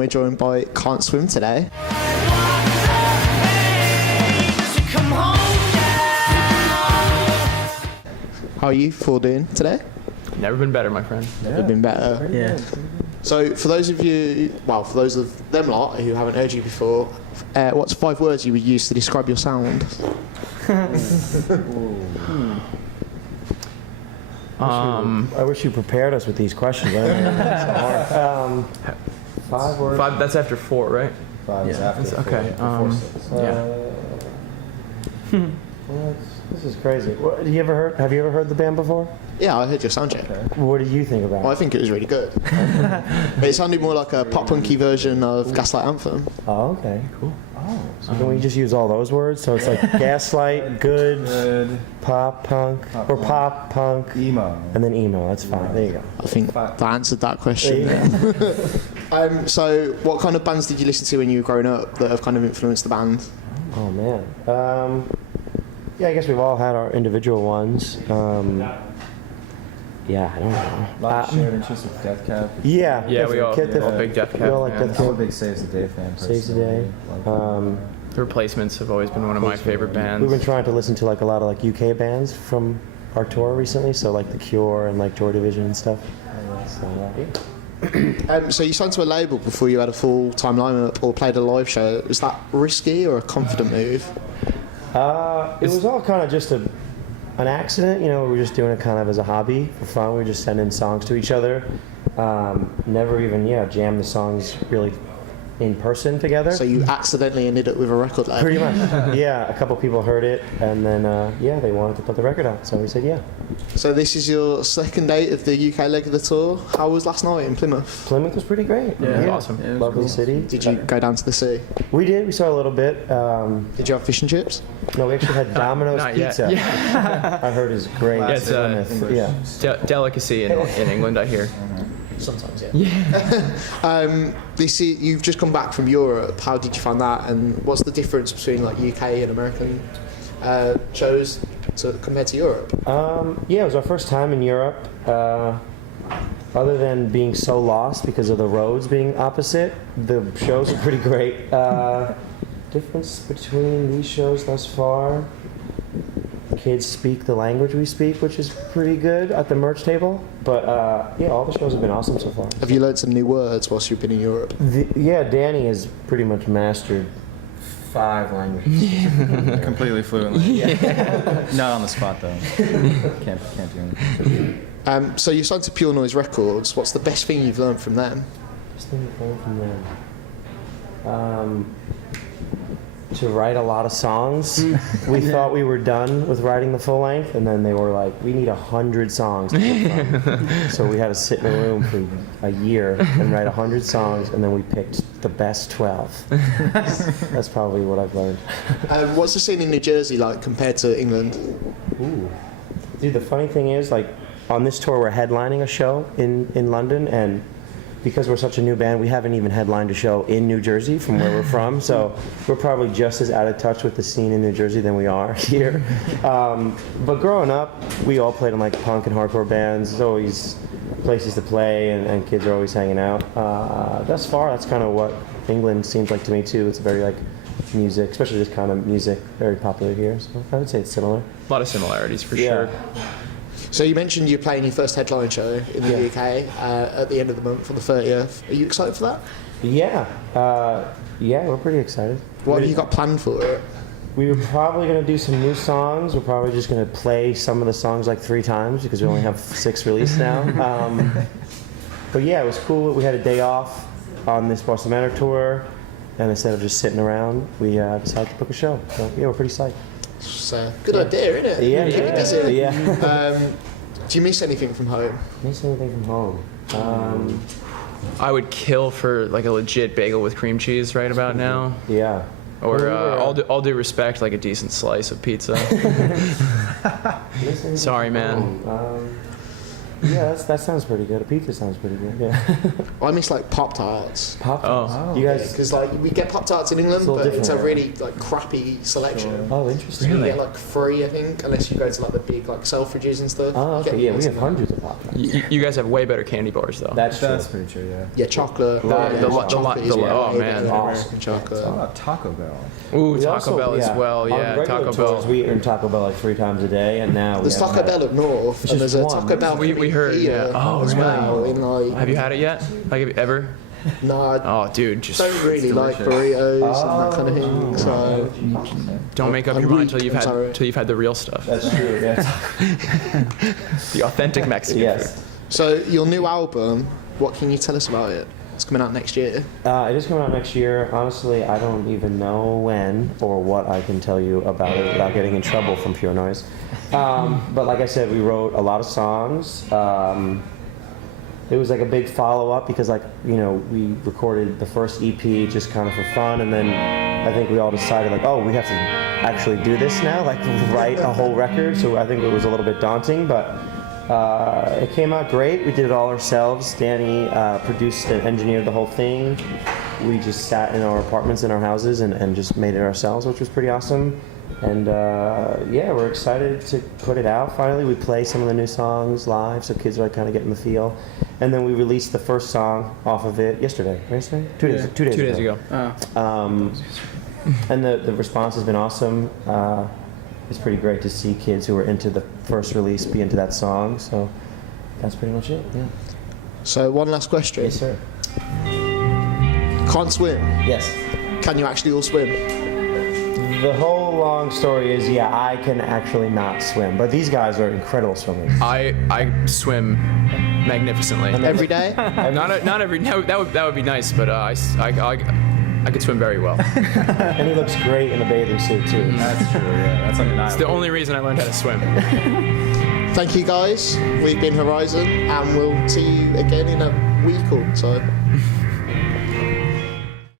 We're joined by Can't Swim today. How are you four doing today? Never been better, my friend. Never been better. Yeah. So for those of those of them lot who haven't heard you before, what's 5 words you would use to describe your sound? I wish you prepared us with these questions. I don't know. It's so hard. 5 words. 5, that's after 4, right? 5 is after That's 4. okay. Before 6. Well, this is crazy. Have you ever heard the band before? Yeah, I heard your sound check. What do you think about Well, I it? think it was really good. But it sounded more like a pop-punky version of Gaslight Anthem. Oh, okay, cool. Oh, so can we just use all those words? So it's like gaslight, good, Good. pop punk, or pop punk, Emo. and then emo. That's fine. There you go. I think that answered that question. There you go. So what kind of bands did you listen to when you were growing up that have kind of influenced the band? Oh man. Yeah, I guess we've all had our individual ones. Yeah, I don't know. A lot of shared interests with Death Cab. Yeah. Yeah, we all, Definitely. all big Death We all Cab like fans. Death I'm a big Saves the Day fan. Saves the Day. personally. The Replacements have always been one of my favorite bands. We've been trying to listen to like a lot of like UK bands from our tour recently, so like The Cure and like Joy Division and stuff. So you signed to a label before you had a full-time lineup or played a live show. Was that risky or a confident move? It was all kind of just an accident, you know. We were just doing it kind of as a hobby for fun. We were just sending songs to each other. Never even jammed the songs really in person together. So you accidentally ended up with a record label? Pretty much. Yeah, a couple people heard it, and then they wanted to put the record out, so we said yeah. So this is your second date of the UK leg of the tour. How was last night in Plymouth? Plymouth was pretty great. Yeah, it was awesome. Yeah, it was Lovely cool. city. Did you go down to the sea? We did. We saw a little bit. Did you have fish and chips? No, we actually had Domino's Not yet. pizza. I heard is great. Yeah, it's a Plymouth. Yeah. delicacy in England, I hear. Sometimes, yeah. You've just come back from Europe. How did you find that? And what's the difference between like UK and American shows compared to Europe? Yeah, it was our first time in Europe. Other than being so lost because of the roads being opposite, the shows are pretty great. Difference between these shows thus far: kids speak the language we speak, which is pretty good at the merch table. But all the shows have been awesome so far. Have you learned some new words whilst you've been in Europe? Danny has pretty much mastered 5 languages. Completely fluently. Not on the spot though. Can't do anything. So you signed to Pure Noise Records. What's the best thing you've learned from them? Just think from them. To write a lot of songs. We thought we were done with writing the full length, and then they were like, we need 100 songs to pick from. So we had to sit in a room for a year and write 100 songs, and then we picked the best 12. That's probably what I've learned. What's the scene in New Jersey like compared to England? Ooh. Dude, the funny thing is, like, on this tour we're headlining a show in London, and because we're such a new band, we haven't even headlined a show in New Jersey from where we're from, so we're probably just as out of touch with the scene in New Jersey than we are here. But growing up, we all played in like punk and hardcore bands. There's always places to play, and kids are always hanging out. Thus far, that's kind of what England seems like to me too. It's very like music, especially this kind of music, very popular here. So I would say it's similar. A lot of similarities for Yeah. sure. So you mentioned you're playing your first headline show in the UK at the end of the month on the 30th. Are you excited for that? Yeah, we're pretty excited. What have you got planned for it? We were probably going to do some new songs. We're probably just going to play some of the songs like 3 times because we only have 6 released now. But yeah, it was cool. We had a day off on this Boston Manor tour, and instead of just sitting around, we decided to book a show. So yeah, we're pretty psyched. It's a good idea, isn't it? Yeah, Keep it busy. yeah. Do you miss anything from home? Miss anything from home? I would kill for like a legit bagel with cream cheese right about now. Yeah. Or all due respect, like a decent slice of pizza. Miss anything Sorry, from man. home? Yeah, that sounds pretty good. A pizza sounds pretty good. Yeah. I miss like Pop Tarts. Pop Tarts. Oh. You guys. Because like we get Pop Tarts in England, It's a little but it's a different, really like crappy selection. Oh, So interesting. you get like free, I think, unless you go to like the big like Selfridges and stuff. Oh, You get okay. Yeah, we lots have of them. hundreds of Pop Tarts. You guys have way better candy bars though. That's true. That's pretty true, yeah. Yeah, chocolate. the- oh, man. Awesome. Chocolate. What about Taco Bell? Ooh, We Taco also- Bell as yeah, well. on Yeah, regular Taco tours, Bell. We eat in Taco Bell like 3 times a day, and now There's we Taco haven't Bell up north, It's and there's just a one. Taco Bell. We heard, here yeah. Oh, as well. really? In like, Have you had it yet? Like, have you ever? no, I Oh, dude, just don't really like delicious. burritos and that kind of thing. So don't make up I'm your mind weak, until I'm sorry. you've had the real stuff, That's true. Yeah. the authentic Mexican Yes. food. So your new album, what can you tell us about it? It's coming out next year. It is coming out next year. Honestly, I don't even know when or what I can tell you about it without getting in trouble from Pure Noise. But like I said, we wrote a lot of songs. It was like a big follow-up because, like, you know, we recorded the first EP just kind of for fun, and then I think we all decided, like, oh, we have to actually do this now, like write a whole record. So I think it was a little bit daunting, but it came out great. We did it all ourselves. Danny produced and engineered the whole thing. We just sat in our apartments in our houses and just made it ourselves, which was pretty awesome. And yeah, we're excited to put it out finally. We play some of the new songs live, so kids are like kind of getting the feel. And then we released the first song off of it yesterday. Yesterday? 2 days. 2 days. 2 days ago. And the response has been awesome. It's pretty great to see kids who were into the first release be into that song. So that's pretty much it. Yeah. So one last question. Yes, sir. Can't swim. Yes. Can you actually all swim? The whole long story is, yeah, I can actually not swim, but these guys are incredible swimmers. I swim magnificently. Every day? Not every. No, that would be nice, but I could swim very well. And he looks great in a bathing suit too. That's true, yeah. That's undeniable. It's the only reason I learned how to swim. Thank you guys. We've been Horizon, and we'll see you again in a week or so.